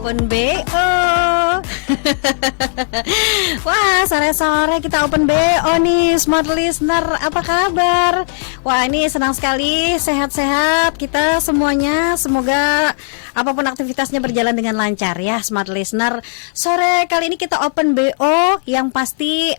Open BO. Wah, sore-sore kita Open BO nih, smart listener. Apa kabar? Wah, ini senang sekali, sehat-sehat kita semuanya. Semoga apapun aktivitasnya berjalan dengan lancar ya, smart listener. Sore kali ini kita Open BO, yang pasti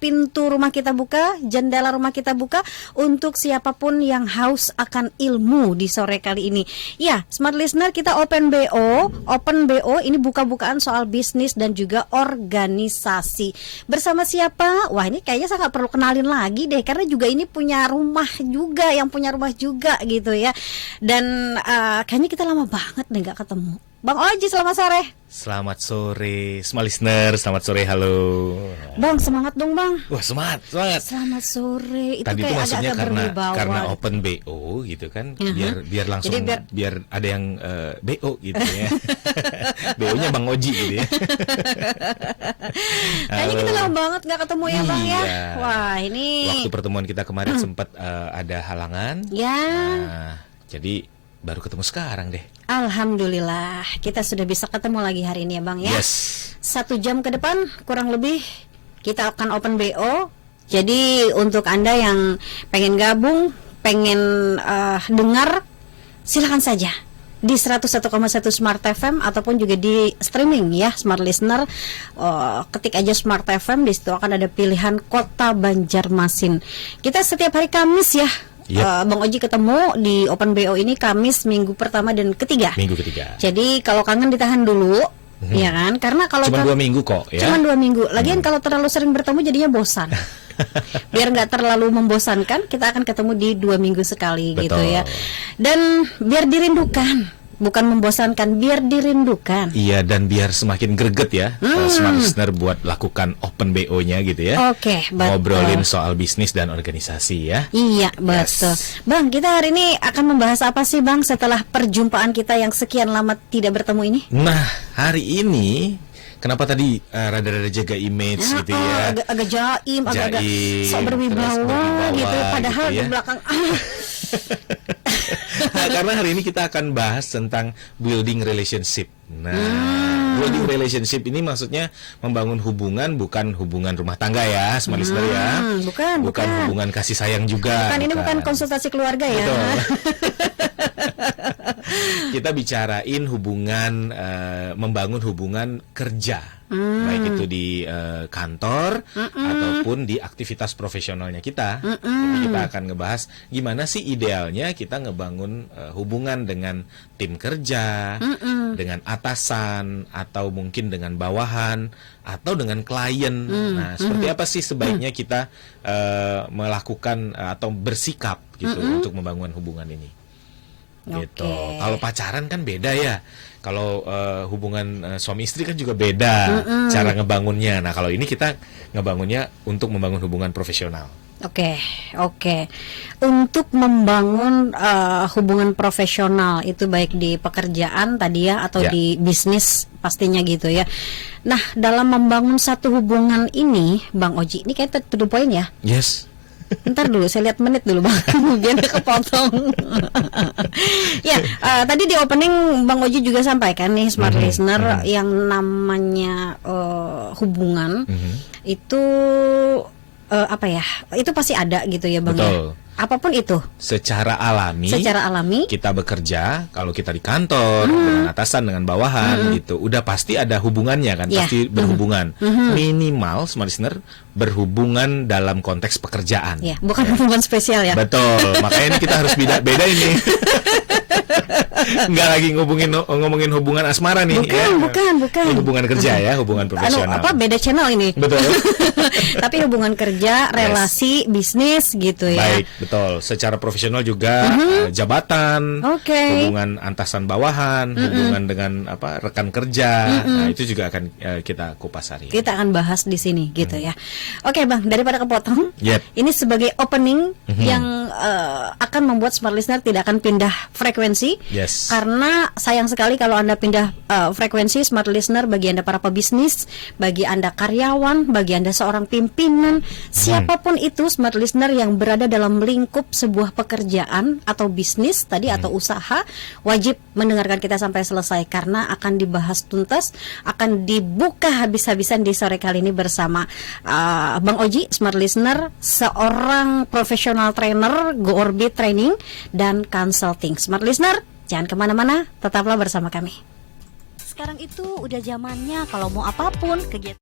pintu rumah kita buka, jendela rumah kita buka untuk siapapun yang haus akan ilmu di sore kali ini. Ya, smart listener, kita Open BO. Open BO ini buka-bukaan soal bisnis dan juga organisasi. Bersama siapa? Wah, ini kayaknya saya nggak perlu kenalin lagi deh, karena juga ini punya rumah juga, yang punya rumah juga gitu ya. Dan kayaknya kita lama banget nih nggak ketemu. Bang Oji, selamat sore. Selamat sore, smart listener. Selamat sore, halo. Bang, semangat dong bang. Wah, semangat. Selamat sore. Itu Tadi kayak itu maksudnya agak-agak karena Open BO gitu kan, biar langsung. Jadi biar ada yang BO gitu ya. BO-nya Bang Oji gitu ya. Kayaknya kita lama banget nggak ketemu ya bang ya. Wah, ini waktu pertemuan kita kemarin sempat ada halangan. Ya. Nah, jadi baru ketemu sekarang deh. Alhamdulillah, kita sudah bisa ketemu lagi hari ini ya bang ya. Yes. 1 jam ke depan kurang lebih kita akan Open BO. Jadi untuk Anda yang pengen gabung, pengen dengar, silakan saja di 101,1 Smart FM ataupun juga di streaming ya, Smart Listener. Ketik aja Smart FM, di situ akan ada pilihan kota Banjarmasin. Kita setiap hari Kamis ya. Yep. Bang Oji ketemu di Open BO ini Kamis minggu pertama dan ketiga. Minggu ketiga. Jadi kalau kangen ditahan dulu, ya kan? Karena kalau cuma 2 minggu kok ya. Cuma 2 minggu. Lagian kalau terlalu sering bertemu jadinya bosan. Biar nggak terlalu membosankan, kita akan ketemu di 2 minggu sekali. Betul. Gitu ya. Dan biar dirindukan. Bukan membosankan, biar dirindukan. Iya, dan biar semakin greget ya, smart listener buat lakukan Open BO-nya gitu ya. Oke, betul. Ngobrolin soal bisnis dan organisasi ya. Iya, betul. Yes. Bang, kita hari ini akan membahas apa sih Bang setelah perjumpaan kita yang sekian lama tidak bertemu ini? Nah, hari ini kenapa tadi rada-rada jaga image gitu ya? Agak jaim, agak sok berwibawa gitu. Padahal gitu ya. Di belakang Nah, karena hari ini kita akan bahas tentang building relationship. Nah, building relationship ini maksudnya membangun hubungan, bukan hubungan rumah tangga ya, smart listener ya. Bukan hubungan kasih sayang juga. Ini bukan konsultasi keluarga ya. Betul. Kita bicarain hubungan, membangun hubungan kerja, baik itu di kantor ataupun di aktivitas profesionalnya kita. Jadi kita akan ngebahas gimana sih idealnya kita ngebangun hubungan dengan tim kerja, dengan atasan, atau mungkin dengan bawahan, atau dengan klien. Nah, seperti apa sih sebaiknya kita melakukan atau bersikap gitu untuk membangun hubungan ini. Gitu. Kalau pacaran kan beda ya. Kalau hubungan suami istri kan juga beda cara ngebangunnya. Nah, kalau ini kita ngebangunnya untuk membangun hubungan profesional. Oke. Untuk membangun hubungan profesional itu baik di pekerjaan tadi ya atau di bisnis pastinya gitu ya. Nah, dalam membangun satu hubungan ini, Bang Oji, ini kayak to the point ya. Yes. Ntar dulu, saya lihat menit dulu Bang, biar kepotong. Ya, tadi di opening Bang Oji juga sampaikan nih smart listener, yang namanya hubungan itu apa ya? Itu pasti ada gitu ya Bang. Betul. Ya? Apapun itu. Secara alami kita bekerja, kalau kita di kantor dengan atasan, dengan bawahan gitu, udah pasti ada hubungannya kan, pasti berhubungan. Minimal smart listener berhubungan dalam konteks pekerjaan. Ya, bukan hubungan spesial ya. Betul, makanya ini kita harus beda ini. Nggak lagi ngomongin hubungan asmara nih. Bukan. Ini hubungan kerja ya, hubungan profesional. Beda channel ini. Betul. Tapi hubungan kerja, relasi, bisnis gitu ya. Baik, betul. Secara profesional juga jabatan, hubungan atasan bawahan, hubungan dengan rekan kerja. Nah, itu juga akan kita kupas hari ini. Kita akan bahas di sini gitu ya. Oke Bang, daripada kepotong, Yep. ini sebagai opening yang akan membuat smart listener tidak akan pindah frekuensi. Yes. Karena sayang sekali kalau Anda pindah frekuensi smart listener, bagi Anda para pebisnis, bagi Anda karyawan, bagi Anda seorang pimpinan, siapapun itu smart listener yang berada dalam lingkup sebuah pekerjaan atau bisnis tadi atau usaha, wajib mendengarkan kita sampai selesai karena akan dibahas tuntas, akan dibuka habis-habisan di sore kali ini bersama Bang Oji, smart listener, seorang profesional trainer, Go Orbit Training dan Consulting. Smart listener, jangan kemana-mana, tetaplah bersama kami. Sekarang itu udah zamannya kalau mau apapun kegiatan.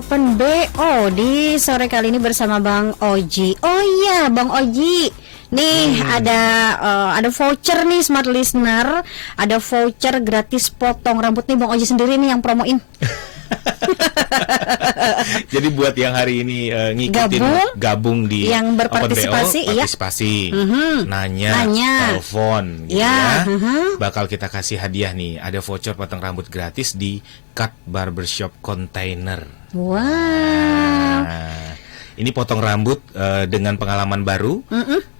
Open BO di sore kali ini bersama Bang Oji. Oh iya, Bang Oji. Nih ada voucher nih smart listener, ada voucher gratis potong rambut nih Bang Oji sendiri nih yang promoin. Jadi buat yang hari ini ngikutin gabung di yang berpartisipasi, Open BO, partisipasi, nanya, telepon, gitu ya. Bakal kita kasih hadiah nih, ada voucher potong rambut gratis di Cut Barbershop Container. Wow. Nah, ini potong rambut dengan pengalaman baru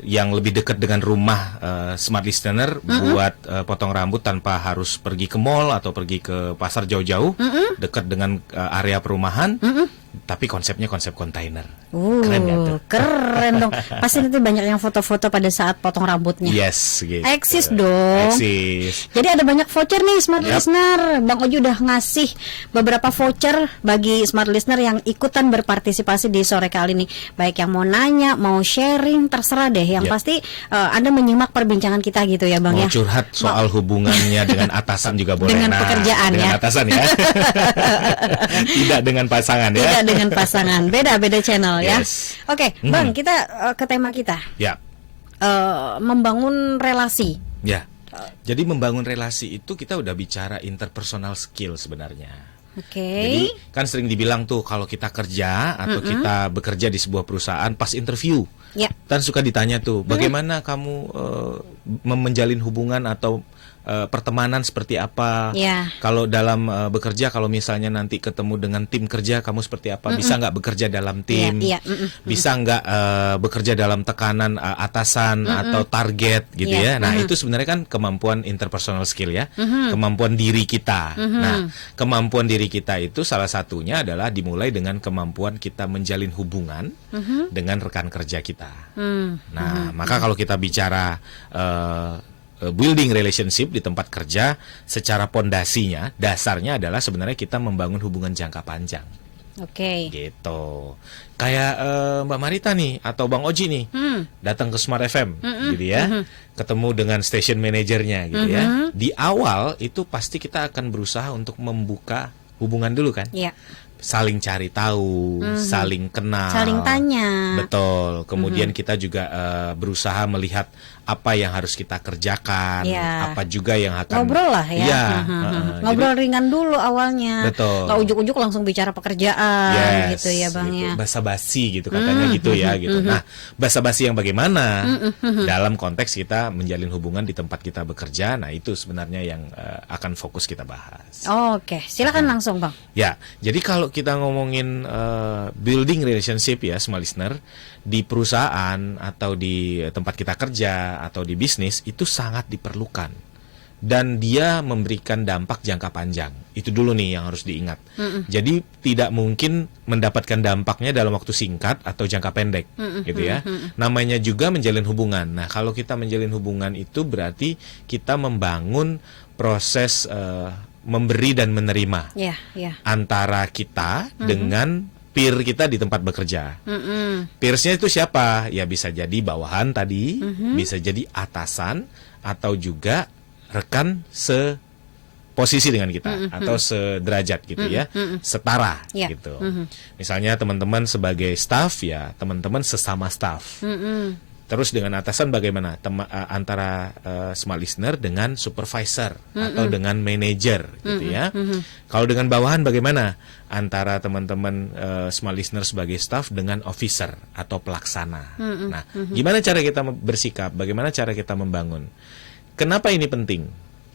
yang lebih dekat dengan rumah smart listener buat potong rambut tanpa harus pergi ke mall atau pergi ke pasar jauh-jauh, dekat dengan area perumahan. tapi konsepnya konsep kontainer. Keren nggak tuh? Keren dong. Pasti nanti banyak yang foto-foto pada saat potong rambutnya. Yes, gitu. Eksis dong. Eksis. Jadi ada banyak voucher nih Smart Listener. Bang Oji udah ngasih beberapa voucher bagi Smart Listener yang ikutan berpartisipasi di sore kali ini. Baik yang mau nanya, mau sharing, terserah deh. Yang pasti Anda menyimak perbincangan kita gitu ya Bang mau ya. Curhat soal hubungannya dengan atasan juga boleh. Dengan pekerjaan dengan ya. Atasan ya. Tidak dengan pasangan ya. Tidak dengan pasangan. Beda-beda channel ya. Oke, Bang, kita ke tema kita. Ya. Membangun relasi. Ya. Jadi membangun relasi itu kita udah bicara interpersonal skill sebenarnya. Oke. Jadi kan sering dibilang tuh kalau kita kerja atau kita bekerja di sebuah perusahaan pas interview, kan suka ditanya tuh bagaimana kamu menjalin hubungan atau pertemanan seperti apa. Kalau dalam bekerja, kalau misalnya nanti ketemu dengan tim kerja, kamu seperti apa? Bisa nggak bekerja dalam tim? Bisa nggak bekerja dalam tekanan atasan atau target gitu ya? Nah itu sebenarnya kan kemampuan interpersonal skill ya, kemampuan diri kita. Nah kemampuan diri kita itu salah satunya adalah dimulai dengan kemampuan kita menjalin hubungan dengan rekan kerja kita. Nah maka kalau kita bicara building relationship di tempat kerja, secara pondasinya, dasarnya adalah sebenarnya kita membangun hubungan jangka panjang. Oke. Gitu. Kayak Mbak Marita nih atau Bang Oji nih, datang ke Smart FM, gitu ya, ketemu dengan station manajernya, gitu ya. Di awal itu pasti kita akan berusaha untuk membuka hubungan dulu kan. Saling cari tahu, saling kenal, saling tanya. Betul. Kemudian kita juga berusaha melihat apa yang harus kita kerjakan, apa juga yang akan ngobrol lah ya. Ngobrol jadi, ringan dulu awalnya. Betul. Nggak ujuk-ujuk langsung bicara pekerjaan gitu ya Bang gitu. ya. Basa-basi gitu katanya gitu ya gitu. Nah, basa-basi yang bagaimana dalam konteks kita menjalin hubungan di tempat kita bekerja. Nah, itu sebenarnya yang akan fokus kita bahas. Oke, silakan langsung Bang. Ya, jadi kalau kita ngomongin building relationship ya, small listener, di perusahaan atau di tempat kita kerja atau di bisnis itu sangat diperlukan dan dia memberikan dampak jangka panjang. Itu dulu nih yang harus diingat. Jadi tidak mungkin mendapatkan dampaknya dalam waktu singkat atau jangka pendek, gitu ya. Namanya juga menjalin hubungan. Nah, kalau kita menjalin hubungan itu berarti kita membangun proses memberi dan menerima antara kita dengan peer kita di tempat bekerja. Peersnya itu siapa? Ya bisa jadi bawahan tadi, bisa jadi atasan, atau juga rekan seposisi dengan kita atau sederajat gitu ya, setara gitu. Misalnya teman-teman sebagai staff ya, teman-teman sesama staff. Terus dengan atasan bagaimana? Antara smart listener dengan supervisor atau dengan manager gitu ya. Kalau dengan bawahan bagaimana? Antara teman-teman smart listener sebagai staff dengan officer atau pelaksana. Nah, gimana cara kita bersikap? Bagaimana cara kita membangun? Kenapa ini penting?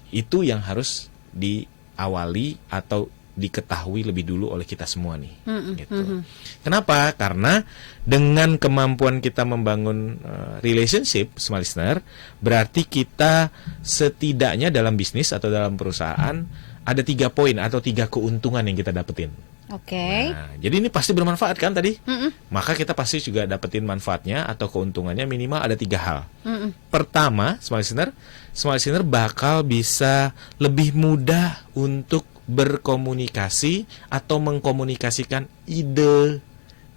Itu yang harus diawali atau diketahui lebih dulu oleh kita semua nih. Gitu. Kenapa? Karena dengan kemampuan kita membangun relationship, smart listener, berarti kita setidaknya dalam bisnis atau dalam perusahaan ada 3 poin atau 3 keuntungan yang kita dapetin. Nah, jadi ini pasti bermanfaat kan tadi? Maka kita pasti juga dapetin manfaatnya atau keuntungannya minimal ada 3 hal. Pertama, smart listener bakal bisa lebih mudah untuk berkomunikasi atau mengkomunikasikan ide,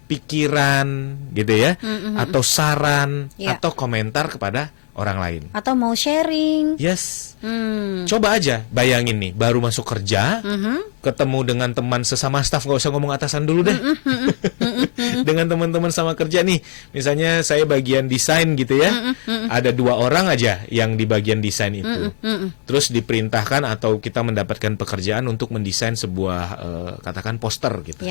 pikiran gitu ya, atau saran atau komentar kepada orang lain. Atau mau sharing. Yes. Coba aja bayangin nih, baru masuk kerja, ketemu dengan teman sesama staf, nggak usah ngomong atasan dulu deh. Dengan teman-teman sama kerja nih, misalnya saya bagian desain gitu ya, ada 2 orang aja yang di bagian desain itu. Terus diperintahkan atau kita mendapatkan pekerjaan untuk mendesain sebuah katakan poster gitu.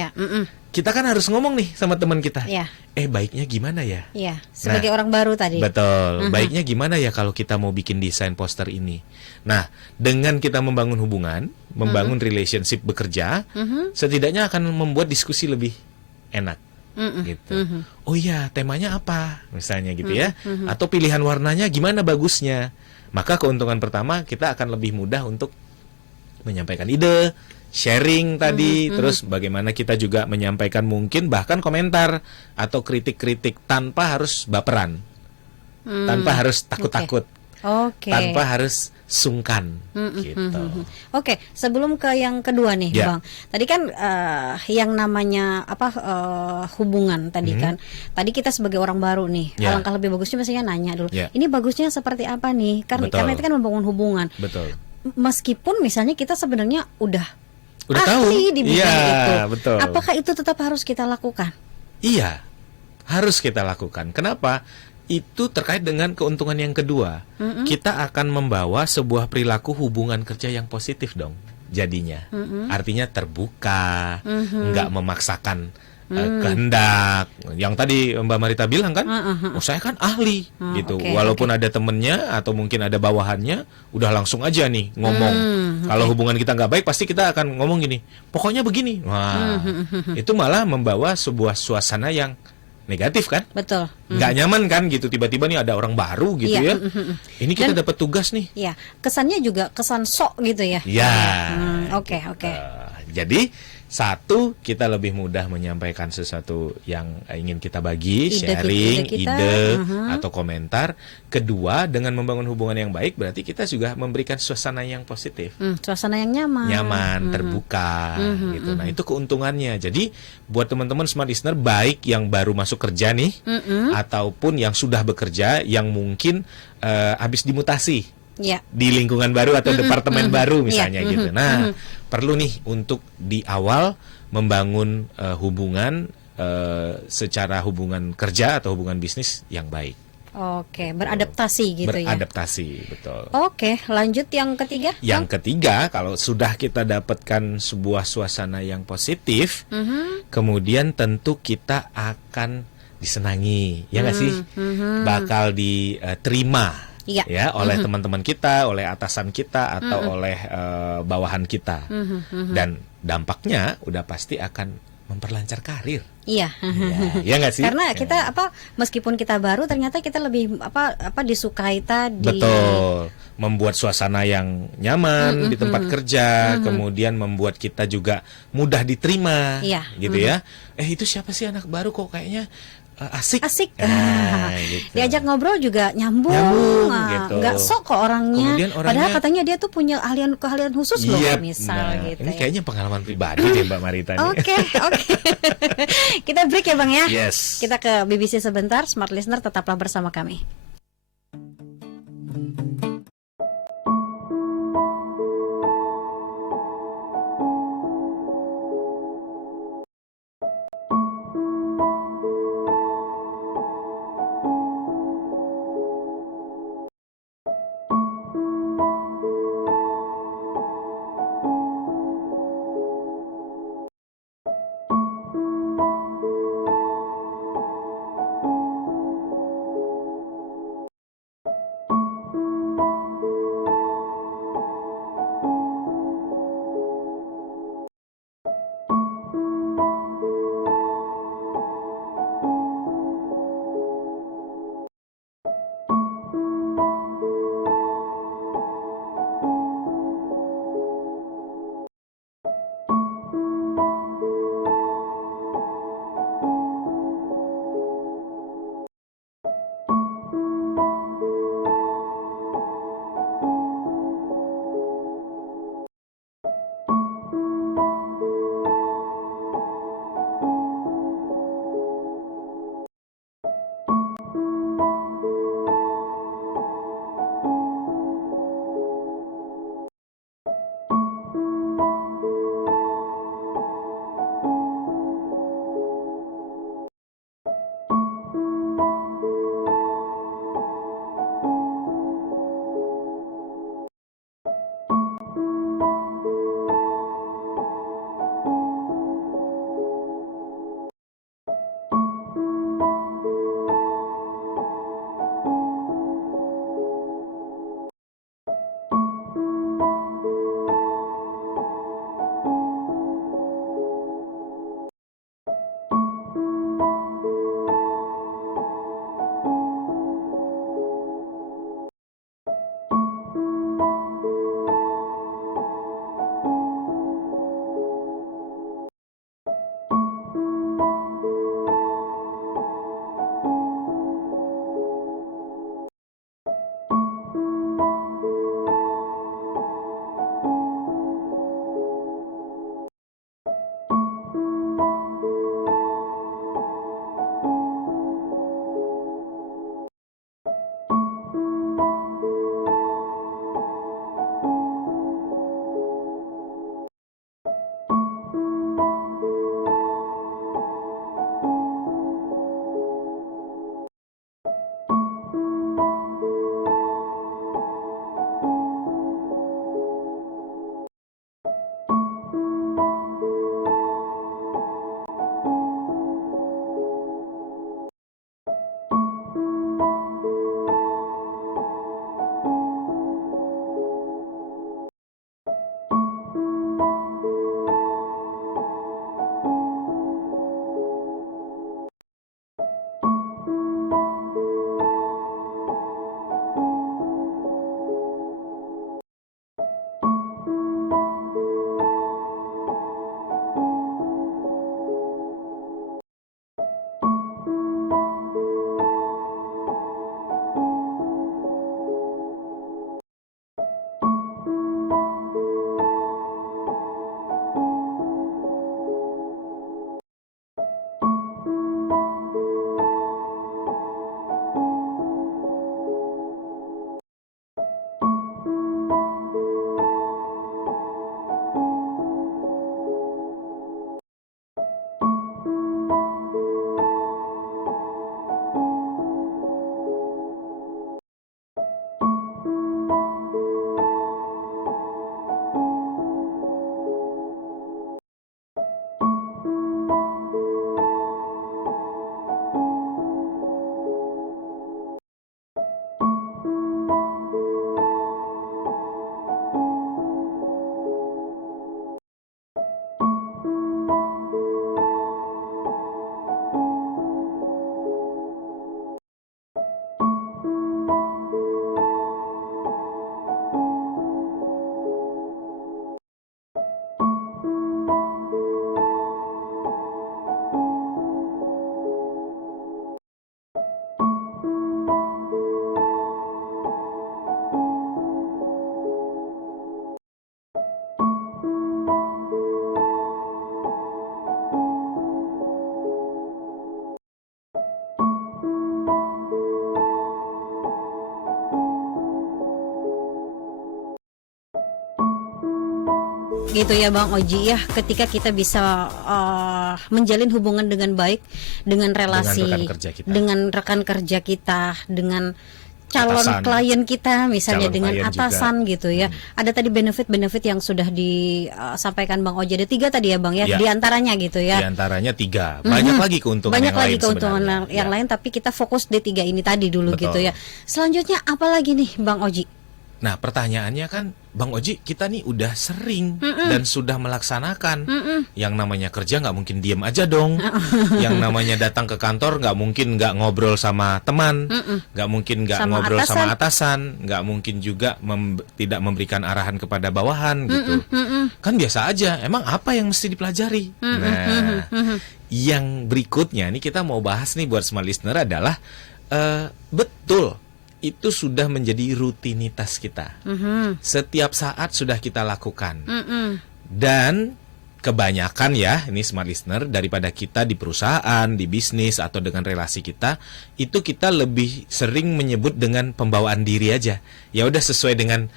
Kita kan harus ngomong nih sama teman kita. Baiknya gimana ya? Sebagai orang baru tadi. Betul. Baiknya gimana ya kalau kita mau bikin desain poster ini? Nah, dengan kita membangun hubungan, membangun relationship bekerja, setidaknya akan membuat diskusi lebih enak. Gitu. Oh iya, temanya apa? Misalnya gitu ya. Atau pilihan warnanya gimana bagusnya? Maka keuntungan pertama, kita akan lebih mudah untuk menyampaikan ide, sharing tadi, terus bagaimana kita juga menyampaikan mungkin bahkan komentar atau kritik-kritik tanpa harus baperan, tanpa harus takut-takut, Oke. tanpa harus sungkan, gitu. Oke, sebelum ke yang kedua nih, Ya. Bang. Tadi kan yang namanya hubungan tadi kan. Tadi kita sebagai orang baru nih, Ya. alangkah lebih bagusnya mestinya nanya dulu. Ya. Ini bagusnya seperti apa nih? Karena Betul. itu kan membangun hubungan. Betul. Meskipun misalnya kita sebenarnya udah tahu. ahli di bidang Iya, itu. betul. Apakah itu tetap harus kita lakukan? Iya, harus kita lakukan. Kenapa? Itu terkait dengan keuntungan yang kedua. Kita akan membawa sebuah perilaku hubungan kerja yang positif dong. Jadinya, artinya terbuka, nggak memaksakan kehendak. Yang tadi Mbak Marita bilang kan, oh saya kan ahli, gitu. oke, Walaupun ada temennya atau mungkin ada bawahannya, udah langsung aja nih ngomong. Kalau hubungan kita nggak baik, pasti kita akan ngomong gini. Pokoknya begini. Wah, itu malah membawa sebuah suasana yang negatif kan? Betul. Nggak nyaman kan gitu, tiba-tiba nih ada orang baru gitu Iya, ya. Ini kita dapat tugas nih. Ya, kesannya juga kesan sok gitu ya. Ya. Oke. Jadi satu, kita lebih mudah menyampaikan sesuatu yang ingin kita bagi, sharing, ide kita. ide atau komentar. Kedua, dengan membangun hubungan yang baik berarti kita juga memberikan suasana yang positif. Suasana yang nyaman. Terbuka gitu. Nah, itu keuntungannya. Jadi buat teman-teman smart listener baik yang baru masuk kerja nih ataupun yang sudah bekerja yang mungkin habis dimutasi Ya. di lingkungan baru atau departemen baru misalnya Iya. gitu. Nah, perlu nih untuk di awal membangun hubungan secara hubungan kerja atau hubungan bisnis yang baik. Oke, beradaptasi gitu ya. Beradaptasi, betul. Oke, lanjut yang ketiga. Yang ketiga, kalau sudah kita dapatkan sebuah suasana yang positif, kemudian tentu kita akan disenangi, ya nggak sih? Bakal diterima, Iya. ya, oleh teman-teman kita, oleh atasan kita, atau oleh bawahan kita. Dan dampaknya udah pasti akan memperlancar karir. Iya. Ya nggak sih? Karena kita meskipun kita baru ternyata kita lebih disukai tadi. Betul, membuat suasana yang nyaman di tempat kerja, kemudian membuat kita juga mudah diterima, Iya. gitu ya. Itu siapa sih anak baru kok kayaknya asik. Gitu. Diajak ngobrol juga nyambung. Gitu. Nggak sok kok orangnya. Kemudian Padahal katanya dia tuh punya keahlian khusus loh, Iya, misal nah, gitu. ini ya. kayaknya pengalaman pribadi deh Mbak Marita nih. Oke. Kita break ya Bang ya. Yes. Kita ke BBC sebentar. Smart Listener tetaplah bersama kami. gitu ya Bang Oji ya, ketika kita bisa menjalin hubungan dengan baik dengan relasi dengan rekan kerja kita, dengan calon Atasan. klien kita misalnya, Calon dengan klien atasan juga. gitu ya. Ada tadi benefit-benefit yang sudah disampaikan Bang Oji, ada 3 tadi ya Bang ya, Ya. di antaranya gitu ya. Di antaranya 3. Banyak lagi keuntungan Banyak yang lagi lain keuntungan sebenarnya. yang Ya. lain, tapi kita fokus di 3 ini tadi dulu Betul. gitu ya. Selanjutnya apa lagi nih Bang Oji? Nah, pertanyaannya kan, Bang Oji, kita nih udah sering dan sudah melaksanakan. Yang namanya kerja nggak mungkin diem aja dong. Yang namanya datang ke kantor nggak mungkin nggak ngobrol sama teman, nggak mungkin nggak Sama ngobrol atasan. sama atasan, nggak mungkin juga tidak memberikan arahan kepada bawahan gitu. Kan biasa aja. Emang apa yang mesti dipelajari? Nah, yang berikutnya nih kita mau bahas nih buat semua listener adalah betul. Itu sudah menjadi rutinitas kita. Setiap saat sudah kita lakukan. Dan kebanyakan ya, ini smart listener, daripada kita di perusahaan, di bisnis, atau dengan relasi kita, itu kita lebih sering menyebut dengan pembawaan diri aja. Ya udah sesuai dengan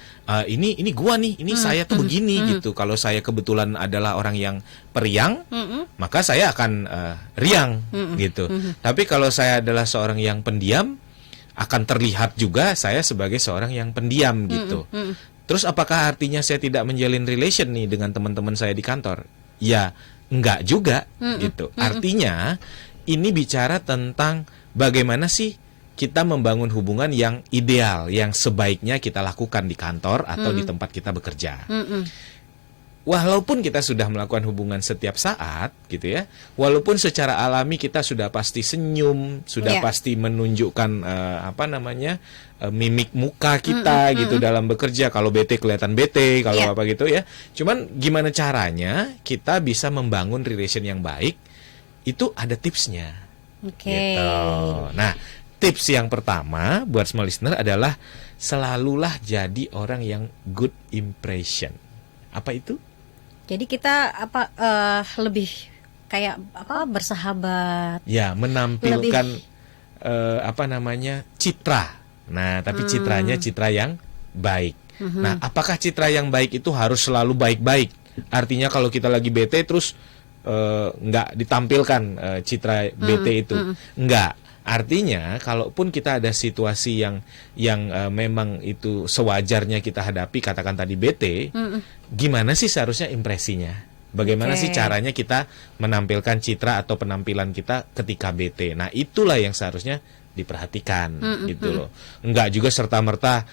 ini gua nih, ini saya tuh begini gitu. Kalau saya kebetulan adalah orang yang periang, maka saya akan riang gitu. Tapi kalau saya adalah seorang yang pendiam, akan terlihat juga saya sebagai seorang yang pendiam gitu. Terus apakah artinya saya tidak menjalin relation nih dengan teman-teman saya di kantor? Ya, enggak juga gitu. Artinya ini bicara tentang bagaimana sih kita membangun hubungan yang ideal, yang sebaiknya kita lakukan di kantor atau di tempat kita bekerja. Walaupun kita sudah melakukan hubungan setiap saat gitu ya, walaupun secara alami kita sudah pasti senyum, sudah pasti menunjukkan mimik muka kita gitu dalam bekerja, kalau bete kelihatan bete, kalau apa gitu ya. Cuman gimana caranya kita bisa membangun relation yang baik, itu ada tipsnya. Gitu. Nah, tips yang pertama buat small listener adalah selalulah jadi orang yang good impression. Apa itu? Jadi kita lebih kayak bersahabat. Ya, menampilkan citra. Nah, tapi citranya citra yang baik. Nah, apakah citra yang baik itu harus selalu baik-baik? Artinya kalau kita lagi bete terus nggak ditampilkan citra bete itu, nggak. Artinya, kalaupun kita ada situasi yang memang itu sewajarnya kita hadapi, katakan tadi bete, gimana sih seharusnya impresinya? Bagaimana sih caranya kita menampilkan citra atau penampilan kita ketika bete? Nah, itulah yang seharusnya diperhatikan gitu loh. Enggak juga serta-merta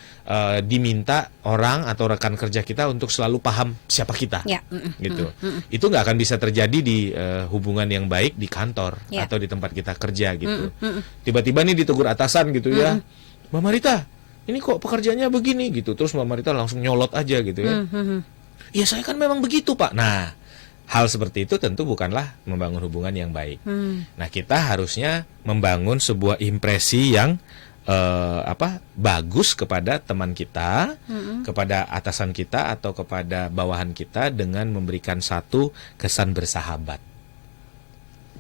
diminta orang atau rekan kerja kita untuk selalu paham siapa kita gitu. Itu nggak akan bisa terjadi di hubungan yang baik di kantor atau di tempat kita kerja gitu. Tiba-tiba nih ditegur atasan gitu ya, Mbak Marita, ini kok pekerjaannya begini gitu. Terus Mbak Marita langsung nyolot aja gitu ya. Ya saya kan memang begitu Pak. Nah, hal seperti itu tentu bukanlah membangun hubungan yang baik. Nah, kita harusnya membangun sebuah impresi yang bagus kepada teman kita, kepada atasan kita atau kepada bawahan kita dengan memberikan satu kesan bersahabat.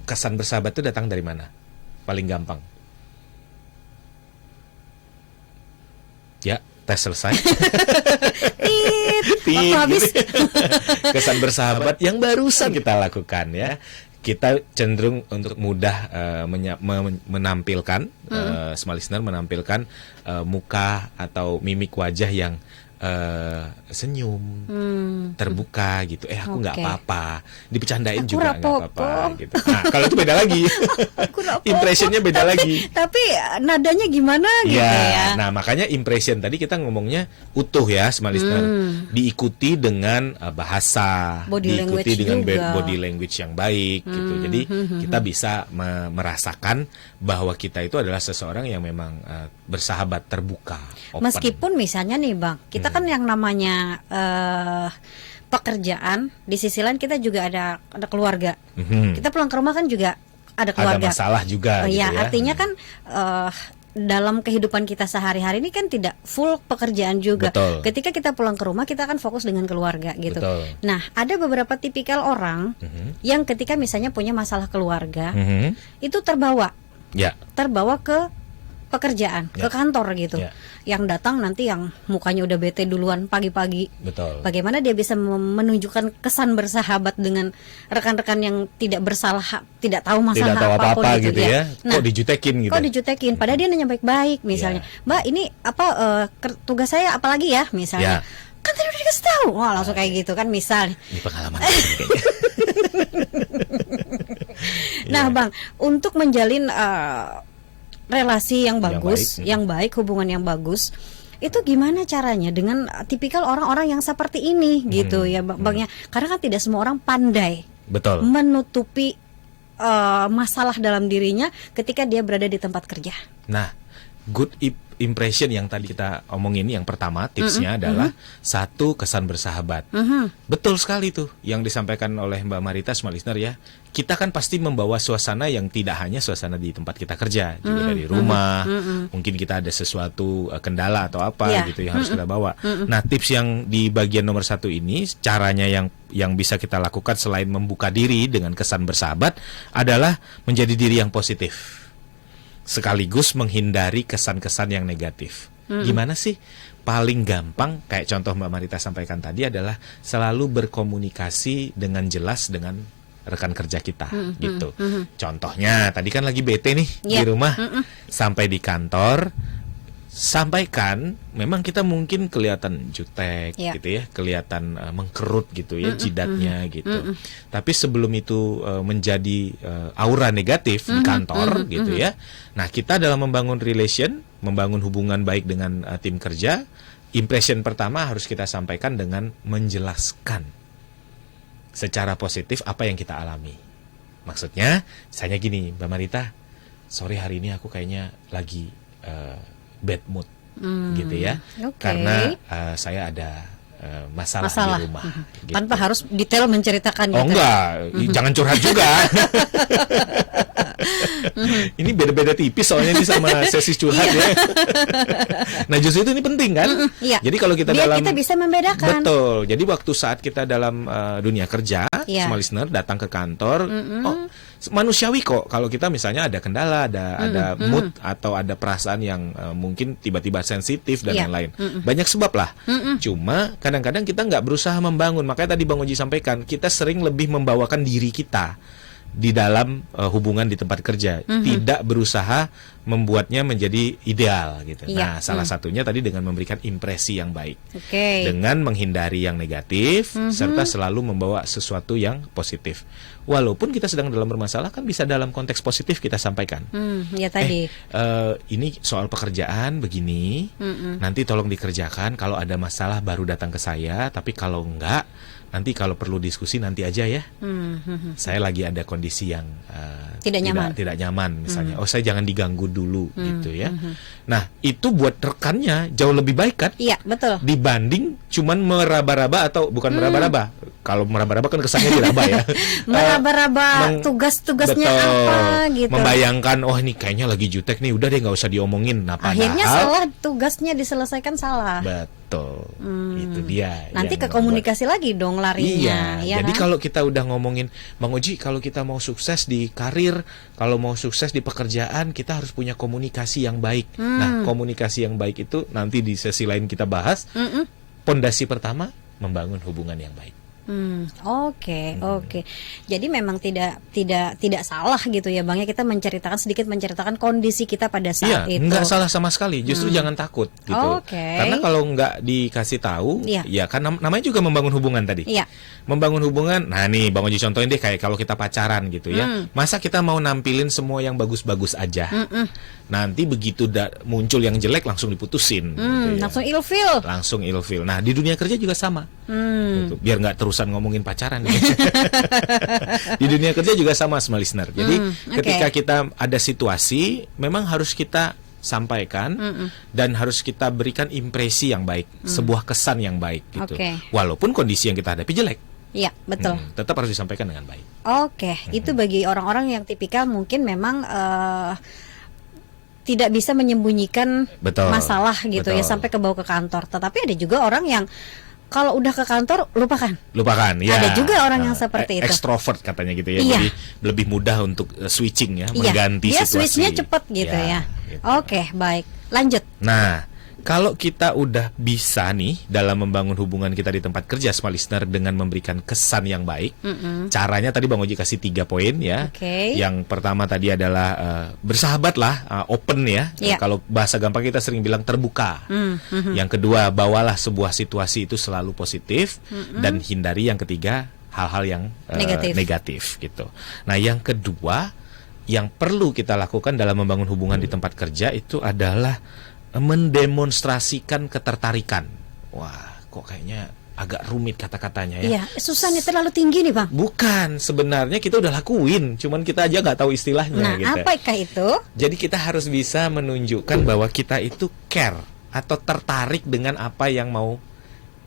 Kesan bersahabat itu datang dari mana? Paling gampang. Ya, tes selesai. Waktu habis. Kesan bersahabat yang barusan kita lakukan ya. Kita cenderung untuk mudah menampilkan small listener menampilkan muka atau mimik wajah yang senyum, terbuka gitu. Aku nggak apa-apa, dibercandain juga nggak apa-apa gitu. Nah, kalau itu beda lagi. Impressionnya beda lagi. Tapi nadanya gimana gitu ya. Nah, makanya impression tadi kita ngomongnya utuh ya, small listener. Diikuti dengan bahasa, diikuti dengan body language yang baik gitu. Jadi kita bisa merasakan bahwa kita itu adalah seseorang yang memang bersahabat, terbuka, open. Meskipun misalnya nih Bang, kita kan yang namanya pekerjaan, di sisi lain kita juga ada keluarga. Kita pulang ke rumah kan juga ada keluarga. Ada masalah juga gitu ya. Artinya kan dalam kehidupan kita sehari-hari ini kan tidak full pekerjaan juga. Betul. Ketika kita pulang ke rumah kita akan fokus dengan keluarga gitu. Betul. Nah, ada beberapa tipikal orang yang ketika misalnya punya masalah keluarga, itu terbawa ke pekerjaan, Ya. ke kantor gitu. Ya. Yang datang nanti yang mukanya udah bete duluan pagi-pagi. Betul. Bagaimana dia bisa menunjukkan kesan bersahabat dengan rekan-rekan yang tidak bersalah, tidak tahu masalah Tidak tahu apapun apa-apa gitu ya. Nah, Kok dijutekin gitu. kok dijutekin? Padahal dia nanya baik-baik misalnya. Mbak, ini apa tugas saya apalagi ya misalnya. Ya. Kan tadi udah dikasih tahu. Wah, langsung kayak gitu kan misalnya. Ini pengalaman kayaknya. Nah, Iya. Bang, untuk menjalin relasi yang bagus, baik. yang baik, hubungan yang bagus, itu gimana caranya dengan tipikal orang-orang yang seperti ini gitu ya, Bang ya. Karena kan tidak semua orang pandai Betul. menutupi masalah dalam dirinya ketika dia berada di tempat kerja. Nah, good impression yang tadi kita omongin yang pertama tipsnya adalah satu, kesan bersahabat. Betul sekali tuh yang disampaikan oleh Mbak Marita, smart listener ya. Kita kan pasti membawa suasana yang tidak hanya suasana di tempat kita kerja, juga dari rumah. Mungkin kita ada sesuatu kendala atau apa Ya. gitu yang harus kita bawa. Nah, tips yang di bagian nomor 1 ini, caranya yang bisa kita lakukan selain membuka diri dengan kesan bersahabat adalah menjadi diri yang positif, sekaligus menghindari kesan-kesan yang negatif. Gimana sih? Paling gampang, kayak contoh Mbak Marita sampaikan tadi adalah selalu berkomunikasi dengan jelas dengan rekan kerja kita gitu. Contohnya tadi kan lagi bete nih di Ya. rumah, sampai di kantor sampaikan, memang kita mungkin kelihatan jutek Ya. gitu ya, kelihatan mengkerut gitu ya jidatnya gitu. Tapi sebelum itu menjadi aura negatif di kantor gitu ya. Nah, kita dalam membangun relation, membangun hubungan baik dengan tim kerja, impression pertama harus kita sampaikan dengan menjelaskan secara positif apa yang kita alami. Maksudnya, misalnya gini, Mbak Marita, sorry hari ini aku kayaknya lagi bad mood gitu ya, Oke. karena saya ada masalah di rumah. Gitu. Tanpa harus detail menceritakan Oh gitu. enggak, jangan curhat juga. Ini beda-beda tipis soalnya ini sama sesi curhat ya. Nah, justru itu ini penting kan? Iya. Jadi kalau kita Biar dalam kita bisa membedakan. Betul. Jadi waktu saat kita dalam dunia kerja, Iya. semua listener datang ke kantor, oh manusiawi kok kalau kita misalnya ada kendala, ada mood atau ada perasaan yang mungkin tiba-tiba sensitif dan Iya. lain-lain. Banyak sebab lah. Cuma kadang-kadang kita nggak berusaha membangun. Makanya tadi Bang Oji sampaikan, kita sering lebih membawakan diri kita di dalam hubungan di tempat kerja, tidak berusaha membuatnya menjadi ideal gitu. Iya. Nah, salah satunya tadi dengan memberikan impresi yang baik, Oke. dengan menghindari yang negatif, serta selalu membawa sesuatu yang positif. Walaupun kita sedang dalam bermasalah, kan bisa dalam konteks positif kita sampaikan. Ya tadi. Ini soal pekerjaan begini, nanti tolong dikerjakan. Kalau ada masalah baru datang ke saya, tapi kalau enggak, nanti kalau perlu diskusi nanti aja ya. Saya lagi ada kondisi yang Tidak nyaman. tidak nyaman misalnya. Oh, saya jangan diganggu dulu gitu ya. Nah, itu buat rekannya jauh lebih baik kan? Iya, betul. Dibanding cuman meraba-raba atau bukan meraba-raba. Kalau meraba-raba kan kesannya diraba ya. Meraba-raba meng- tugas-tugasnya Betul. apa gitu. Membayangkan, oh ini kayaknya lagi jutek nih, udah deh nggak usah diomongin. Nah, Akhirnya padahal salah, tugasnya diselesaikan salah. betul, itu dia. Nanti yang ke membuat- komunikasi lagi dong larinya. Iya, ya jadi kan? kalau kita udah ngomongin, Bang Oji, kalau kita mau sukses di karir, kalau mau sukses di pekerjaan, kita harus punya komunikasi yang baik. Nah, komunikasi yang baik itu nanti di sesi lain kita bahas. Pondasi pertama, membangun hubungan yang baik. Oke. Jadi memang tidak salah gitu ya Bang ya, kita sedikit menceritakan kondisi kita pada saat Iya, itu. nggak salah sama sekali. Justru jangan takut gitu. Oke. Karena kalau nggak dikasih tahu, Iya. ya kan namanya juga membangun hubungan tadi. Iya. Membangun hubungan. Nah nih, Bang Oji contohin deh kayak kalau kita pacaran gitu ya. Masa kita mau nampilin semua yang bagus-bagus aja. Nanti begitu muncul yang jelek langsung diputusin. Gitu ya. Langsung ilfil. Langsung ilfil. Nah, di dunia kerja juga sama. Gitu. Biar nggak terusan ngomongin pacaran. Di dunia kerja juga sama, small listener. Jadi ketika kita ada situasi, memang harus kita sampaikan dan harus kita berikan impresi yang baik, sebuah kesan yang baik gitu. Oke. Walaupun kondisi yang kita hadapi jelek, Iya, betul. tetap harus disampaikan dengan baik. Oke, itu bagi orang-orang yang tipikal mungkin memang tidak bisa menyembunyikan Betul, masalah gitu ya betul. sampai ke bawa ke kantor. Tetapi ada juga orang yang kalau udah ke kantor lupakan. Lupakan ya. Ada juga orang yang seperti itu. Ekstrovert katanya gitu ya. Iya. Jadi lebih mudah untuk switching ya, Iya, mengganti dia situasi. switchnya cepet gitu ya. Gitu. Oke, baik. Lanjut. Nah, kalau kita udah bisa nih dalam membangun hubungan kita di tempat kerja, smart listener, dengan memberikan kesan yang baik, caranya tadi Bang Oji kasih 3 poin ya. Oke. Yang pertama tadi adalah bersahabat lah, open ya. Iya. Kalau bahasa gampang kita sering bilang terbuka. Yang kedua, bawalah sebuah situasi itu selalu positif, dan hindari yang ketiga hal-hal yang negatif gitu. Nah, yang kedua yang perlu kita lakukan dalam membangun hubungan di tempat kerja itu adalah mendemonstrasikan ketertarikan. Wah, kok kayaknya agak rumit kata-katanya ya. Iya, susah nih, terlalu tinggi nih Bang. Bukan, sebenarnya kita udah lakuin, cuman kita aja nggak tahu istilahnya Nah, gitu. apakah itu? Jadi kita harus bisa menunjukkan bahwa kita itu care atau tertarik dengan apa yang mau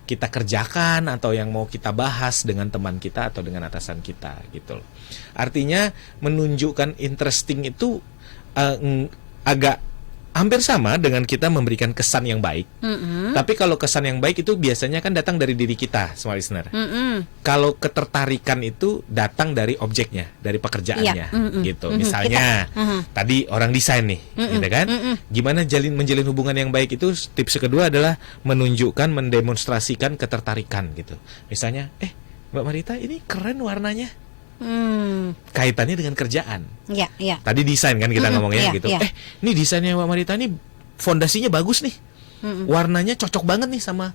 kita kerjakan atau yang mau kita bahas dengan teman kita atau dengan atasan kita gitu loh. Artinya menunjukkan interesting itu agak hampir sama dengan kita memberikan kesan yang baik. Tapi kalau kesan yang baik itu biasanya kan datang dari diri kita, smart listener. Kalau ketertarikan itu datang dari objeknya, dari pekerjaannya, gitu. Misalnya tadi orang desain nih, gitu kan? Gimana menjalin hubungan yang baik itu? Tips kedua adalah menunjukkan, mendemonstrasikan ketertarikan, gitu. Misalnya, Mbak Marita, ini keren warnanya. Kaitannya dengan kerjaan. Iya, iya. Tadi desain kan kita ngomongnya iya, gitu. iya. Ini desainnya Mbak Marita ini fondasinya bagus nih. Warnanya cocok banget nih sama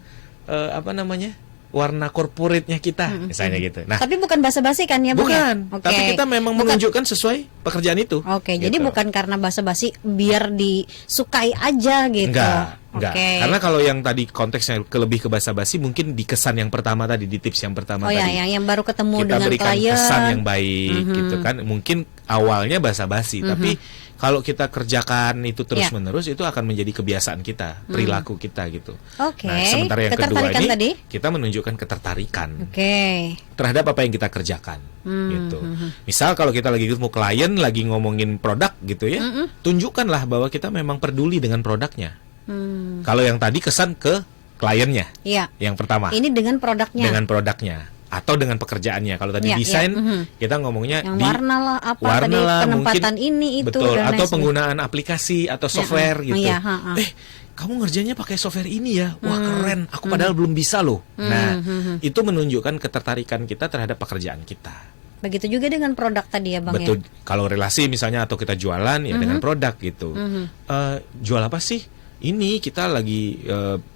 warna corporate-nya kita, misalnya gitu. Nah, Tapi bukan basa-basi kan ya Bang? bukan. Ya? Oke. Tapi kita memang menunjukkan sesuai pekerjaan itu. Oke, gitu. jadi bukan karena basa-basi biar disukai aja gitu. Enggak. Oke. Karena kalau yang tadi konteksnya lebih ke basa-basi, mungkin di kesan yang pertama tadi, di tips yang pertama Oh tadi. ya, yang baru ketemu Kita dengan berikan klien. kesan yang baik gitu kan. Mungkin awalnya basa-basi, tapi kalau kita kerjakan itu terus-menerus, itu akan menjadi kebiasaan kita, perilaku kita gitu. Oke. Nah, sementara yang kedua Ketertarikan ini tadi? kita menunjukkan ketertarikan Oke. terhadap apa yang kita kerjakan gitu. Misal kalau kita lagi ketemu klien, lagi ngomongin produk gitu ya, tunjukkanlah bahwa kita memang peduli dengan produknya. Kalau yang tadi kesan ke kliennya, Iya. yang pertama. Ini dengan produknya. Dengan produknya atau dengan pekerjaannya. Kalau tadi Iya, desain, iya. kita ngomongnya Yang di warna lah, apa warna tadi lah, penempatan mungkin, ini itu betul, dan atau lain penggunaan aplikasi atau software gitu. Iya, Kamu ngerjainnya pakai software ini ya, wah keren. Aku padahal belum bisa loh. Nah, itu menunjukkan ketertarikan kita terhadap pekerjaan kita. Begitu juga dengan produk tadi ya Bang Betul. ya. Kalau relasi misalnya atau kita jualan ya dengan produk gitu. Jual apa sih? Ini kita lagi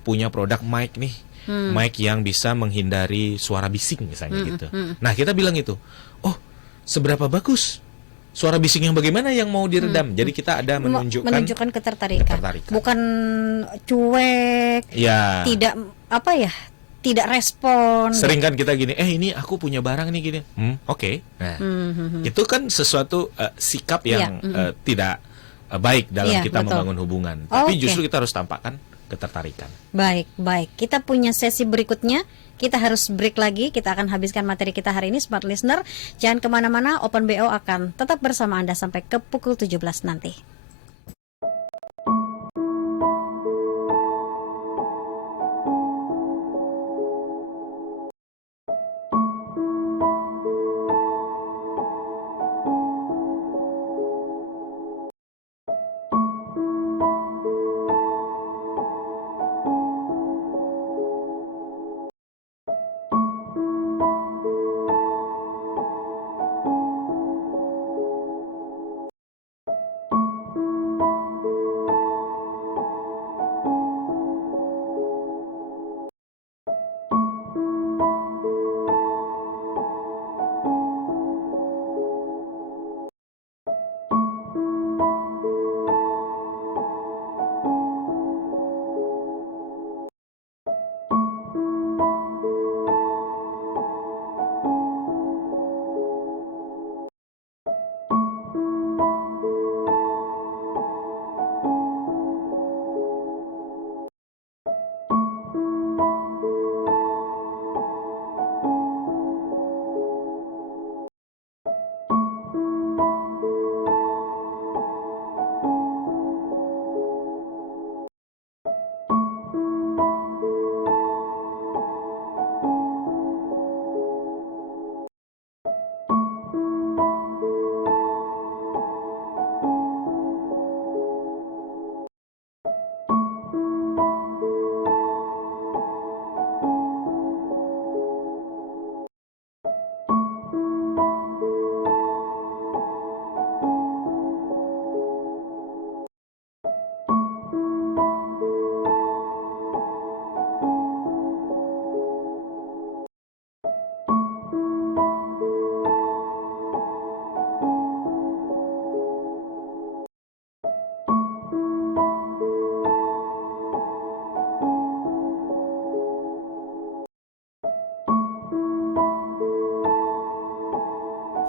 punya produk mic nih. Mic yang bisa menghindari suara bising misalnya gitu. Nah, kita bilang itu, "Oh, seberapa bagus suara bising yang bagaimana yang mau diredam?" Jadi kita ada menunjukkan ketertarikan. Bukan cuek, ya. tidak apa ya? Tidak respon. Sering kan kita gini, ini aku punya barang nih gini. Oke. Nah, itu kan sesuatu sikap yang tidak baik dalam Iya, kita betul. membangun hubungan. Tapi Oke. justru kita harus tampakkan ketertarikan. Baik, baik. Kita punya sesi berikutnya. Kita harus break lagi. Kita akan habiskan materi kita hari ini, Smart Listener. Jangan kemana-mana. Open BO akan tetap bersama Anda sampai ke pukul 17 nanti.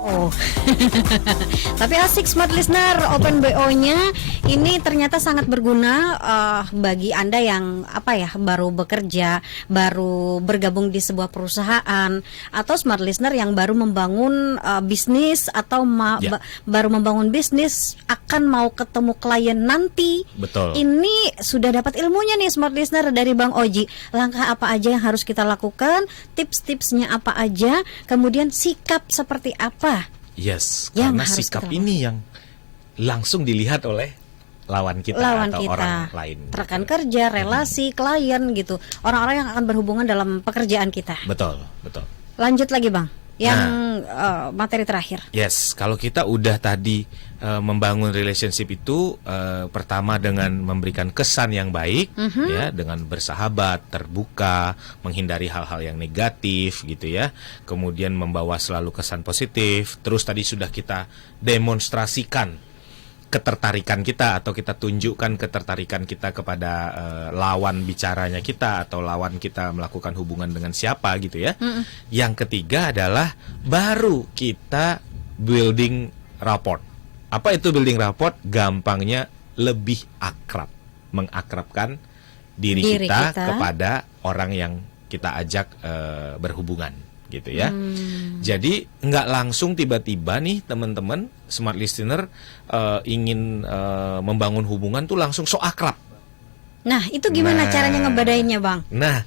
Oh, tapi asik smart listener, Open BO-nya ini ternyata sangat berguna bagi Anda yang baru bekerja, baru bergabung di sebuah perusahaan, atau smart listener yang baru membangun bisnis atau baru membangun bisnis akan mau ketemu klien nanti. Betul. Ini sudah dapat ilmunya nih smart listener dari Bang Oji. Langkah apa aja yang harus kita lakukan, tips-tipsnya apa aja, kemudian sikap seperti apa. Yes, Yang karena harus sikap kita ini yang langsung dilihat oleh lawan kita atau orang lain. Rekan kerja, relasi, klien gitu. Orang-orang yang akan berhubungan dalam pekerjaan kita. Betul, betul. Lanjut lagi Bang, yang materi terakhir. Yes, kalau kita udah tadi membangun relationship itu pertama dengan memberikan kesan yang baik, ya, dengan bersahabat, terbuka, menghindari hal-hal yang negatif, gitu ya. Kemudian membawa selalu kesan positif. Terus tadi sudah kita demonstrasikan ketertarikan kita atau kita tunjukkan ketertarikan kita kepada lawan bicaranya kita atau lawan kita melakukan hubungan dengan siapa, gitu ya. Yang ketiga adalah baru kita building rapport. Apa itu building rapport? Gampangnya lebih akrab, mengakrabkan diri kita kepada orang yang kita ajak berhubungan, gitu ya. Jadi nggak langsung tiba-tiba nih teman-teman smart listener ingin membangun hubungan tuh langsung so akrab. Nah, itu gimana caranya ngebadainnya Bang? Nah,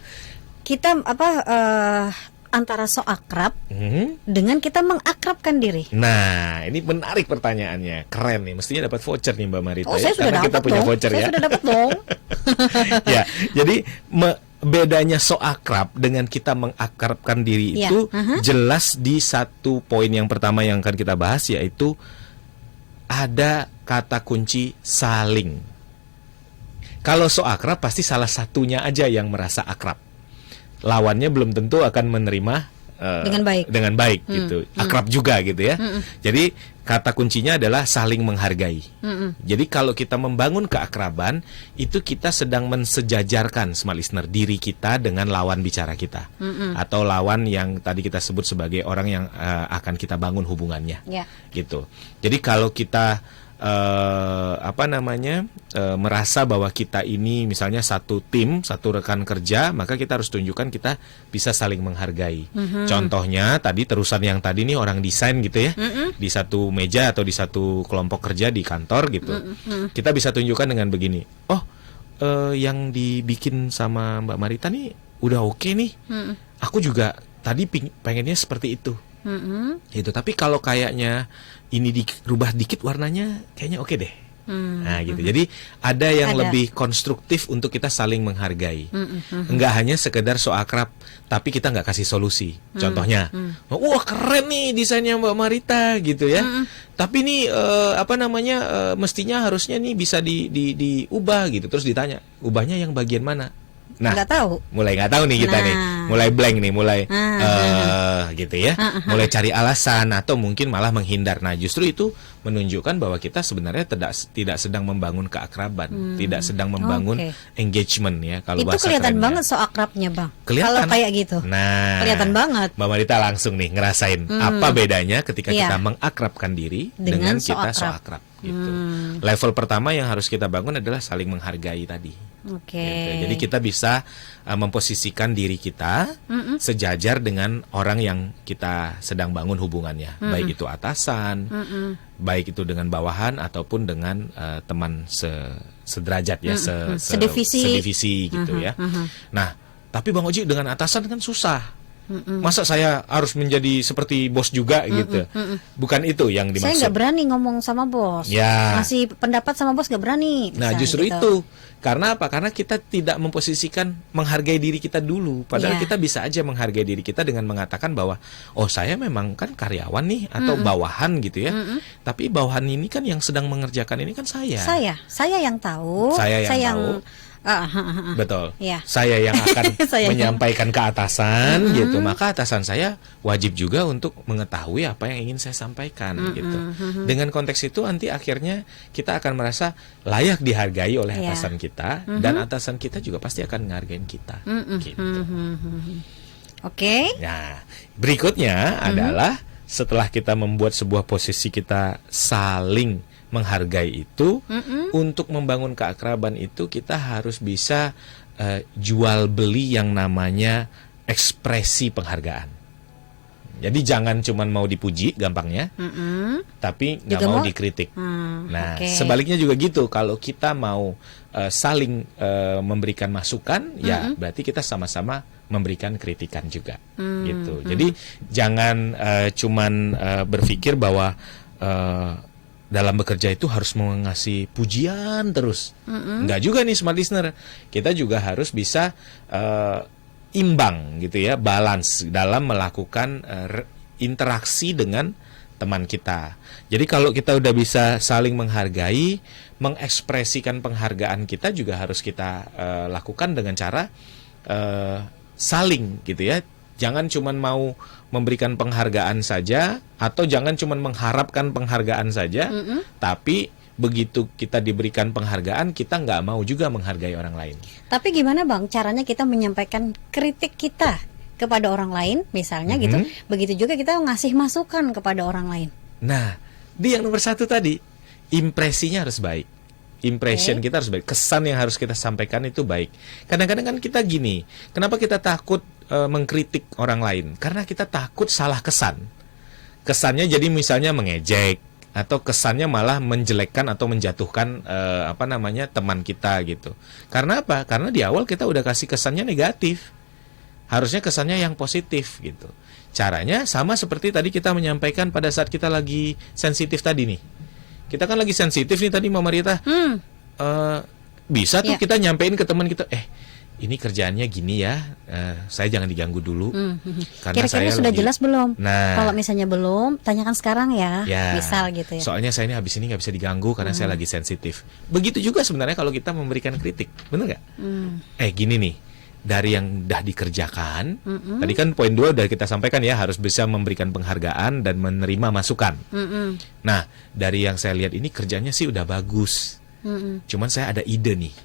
kita antara so akrab dengan kita mengakrabkan diri. Nah, ini menarik pertanyaannya, keren nih. Mestinya dapat voucher nih Mbak Marita. Oh, ya? saya sudah Karena kita dapat punya dong. voucher Saya ya. sudah dapat dong. Ya, jadi bedanya so akrab dengan kita mengakrabkan diri itu jelas di satu poin yang pertama yang akan kita bahas, yaitu ada kata kunci saling. Kalau so akrab pasti salah satunya aja yang merasa akrab. Lawannya belum tentu akan menerima dengan baik gitu. Akrab juga gitu ya. Jadi kata kuncinya adalah saling menghargai. Jadi kalau kita membangun keakraban, itu kita sedang mensejajarkan smart listener diri kita dengan lawan bicara kita, atau lawan yang tadi kita sebut sebagai orang yang akan kita bangun hubungannya, gitu. Jadi kalau kita merasa bahwa kita ini misalnya satu tim, satu rekan kerja, maka kita harus tunjukkan kita bisa saling menghargai. Contohnya tadi terusan yang tadi nih orang desain gitu ya, di satu meja atau di satu kelompok kerja di kantor gitu, kita bisa tunjukkan dengan begini, yang dibikin sama Mbak Marita nih udah oke nih, aku juga tadi pengennya seperti itu. Itu, tapi kalau kayaknya ini dirubah dikit warnanya, kayaknya oke deh. Nah gitu. Jadi ada yang lebih konstruktif untuk kita saling menghargai. Enggak hanya sekedar so akrab, tapi kita nggak kasih solusi. Contohnya, wah keren nih desainnya Mbak Marita gitu ya. Tapi nih mestinya harusnya nih bisa diubah gitu. Terus ditanya, ubahnya yang bagian mana? Nah, mulai nggak tahu nih kita nih, mulai blank nih, mulai gitu ya, mulai cari alasan atau mungkin malah menghindar. Nah, justru itu menunjukkan bahwa kita sebenarnya tidak sedang membangun keakraban, tidak sedang membangun engagement ya. Kalau itu kelihatan banget so akrabnya Bang. Kalau kayak gitu. Nah, kelihatan banget. Mbak Marita langsung nih ngerasain apa bedanya ketika kita mengakrabkan diri dengan kita so akrab. Gitu. Level pertama yang harus kita bangun adalah saling menghargai tadi. Gitu. Jadi kita bisa memposisikan diri kita sejajar dengan orang yang kita sedang bangun hubungannya, baik itu atasan, baik itu dengan bawahan ataupun dengan teman sederajat ya, sedivisi gitu ya. Nah, tapi Bang Oji dengan atasan kan susah. Masa saya harus menjadi seperti bos juga gitu? Bukan itu yang dimaksud. Saya nggak berani ngomong sama bos. Masih pendapat sama bos nggak berani. Nah justru gitu. Itu karena apa? Karena kita tidak memposisikan menghargai diri kita dulu. Padahal kita bisa aja menghargai diri kita dengan mengatakan bahwa oh saya memang kan karyawan nih atau bawahan gitu ya. Tapi bawahan ini kan yang sedang mengerjakan ini kan saya. Saya yang tahu. Saya yang tahu. Betul. Saya yang akan menyampaikan ke atasan gitu. Maka atasan saya wajib juga untuk mengetahui apa yang ingin saya sampaikan gitu. Dengan konteks itu nanti akhirnya kita akan merasa layak dihargai oleh atasan kita dan atasan kita juga pasti akan menghargai kita gitu. Oke. Nah, berikutnya adalah setelah kita membuat sebuah posisi kita saling menghargai itu, untuk membangun keakraban itu kita harus bisa jual beli yang namanya ekspresi penghargaan. Jadi jangan cuman mau dipuji gampangnya, tapi nggak Juga mau mau dikritik. Nah, oke. sebaliknya juga gitu. Kalau kita mau saling memberikan masukan, ya berarti kita sama-sama memberikan kritikan juga, gitu. Jadi jangan cuman berpikir bahwa dalam bekerja itu harus mengasih pujian terus. Enggak juga nih smart listener. Kita juga harus bisa imbang gitu ya, balance dalam melakukan interaksi dengan teman kita. Jadi kalau kita udah bisa saling menghargai, mengekspresikan penghargaan kita juga harus kita lakukan dengan cara saling gitu ya. Jangan cuman mau memberikan penghargaan saja, atau jangan cuman mengharapkan penghargaan saja, tapi begitu kita diberikan penghargaan, kita nggak mau juga menghargai orang lain. Tapi gimana Bang caranya kita menyampaikan kritik kita kepada orang lain misalnya gitu. Begitu juga kita ngasih masukan kepada orang lain. Nah, di yang nomor 1 tadi, impresinya harus baik. Impression kita harus baik. Kesan yang harus kita sampaikan itu baik. Kadang-kadang kan kita gini, kenapa kita takut mengkritik orang lain? Karena kita takut salah kesan. Kesannya jadi misalnya mengejek, atau kesannya malah menjelekkan atau menjatuhkan teman kita gitu. Karena apa? Karena di awal kita udah kasih kesannya negatif. Harusnya kesannya yang positif gitu. Caranya sama seperti tadi kita menyampaikan pada saat kita lagi sensitif tadi nih. Kita kan lagi sensitif nih tadi Mama Rita. Bisa tuh kita nyampein ke teman kita, ini kerjaannya gini ya, saya jangan diganggu dulu. Karena Kira-kira saya sudah lagi, jelas belum? Nah, Kalau misalnya belum, tanyakan sekarang ya. Misal gitu ya. Soalnya saya ini habis ini nggak bisa diganggu karena saya lagi sensitif. Begitu juga sebenarnya kalau kita memberikan kritik, bener nggak? Gini nih, dari yang udah dikerjakan, tadi kan poin 2 udah kita sampaikan ya, harus bisa memberikan penghargaan dan menerima masukan. Nah, dari yang saya lihat ini kerjanya sih udah bagus. Cuman saya ada ide nih.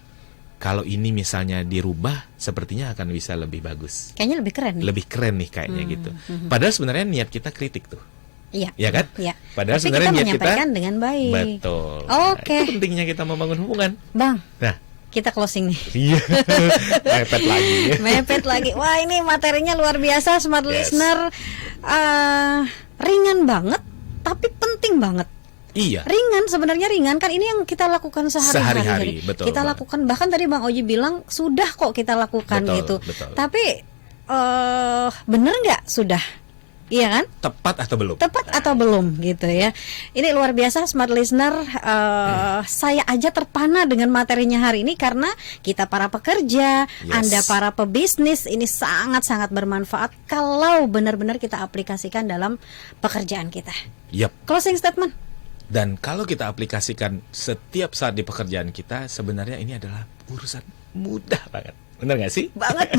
Kalau ini misalnya dirubah, sepertinya akan bisa lebih bagus. Kayaknya lebih keren nih. Lebih keren nih kayaknya gitu. Padahal sebenarnya niat kita kritik tuh. Iya. Ya kan? Iya. Padahal Tapi sebenarnya kita niat kita menyampaikan dengan baik. betul. Oke. Nah, itu pentingnya kita membangun hubungan. Bang, Nah, kita closing nih. iya. Mepet lagi. Mepet lagi. Wah, ini materinya luar biasa Smart Yes. Listener. Ringan banget, tapi penting banget. Iya. Ringan, sebenarnya ringan kan, ini yang kita lakukan sehari-hari. Sehari-hari, betul Kita banget. lakukan, bahkan tadi Bang Oji bilang sudah kok kita lakukan Betul, gitu. betul. Tapi bener nggak sudah? Iya kan? Tepat atau belum? Tepat atau belum gitu ya. Ini luar biasa Smart Listener. Saya aja terpana dengan materinya hari ini karena kita para pekerja, Yes. Anda para pebisnis, ini sangat-sangat bermanfaat kalau benar-benar kita aplikasikan dalam pekerjaan kita. Yap. Closing statement. Dan kalau kita aplikasikan setiap saat di pekerjaan kita, sebenarnya ini adalah urusan mudah banget. Benar nggak sih? Banget.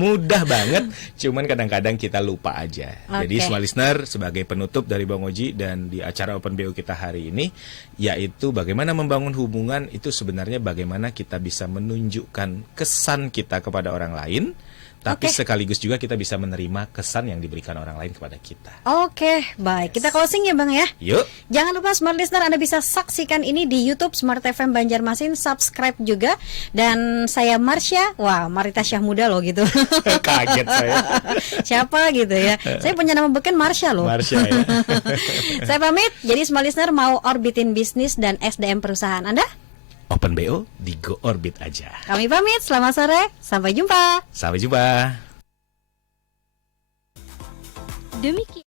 Mudah banget, cuman kadang-kadang kita lupa aja. Jadi Oke. Smart Listener, sebagai penutup dari Bang Oji dan di acara Open BO kita hari ini, yaitu bagaimana membangun hubungan itu sebenarnya bagaimana kita bisa menunjukkan kesan kita kepada orang lain, tapi Oke. sekaligus juga kita bisa menerima kesan yang diberikan orang lain kepada kita. Oke, baik. Kita closing ya Bang ya. Yuk. Jangan lupa Smart Listener, Anda bisa saksikan ini di YouTube Smart FM Banjarmasin, subscribe juga. Dan saya Marsha, wah Marita Syah Muda loh gitu. Kaget saya. Siapa gitu ya. Saya punya nama beken Marsha loh. Marsha ya. Saya pamit. Jadi Smart Listener mau orbitin bisnis dan SDM perusahaan Anda? Open BO di Go Orbit aja. Kami pamit. Selamat sore. Sampai jumpa. Sampai jumpa. Demikian.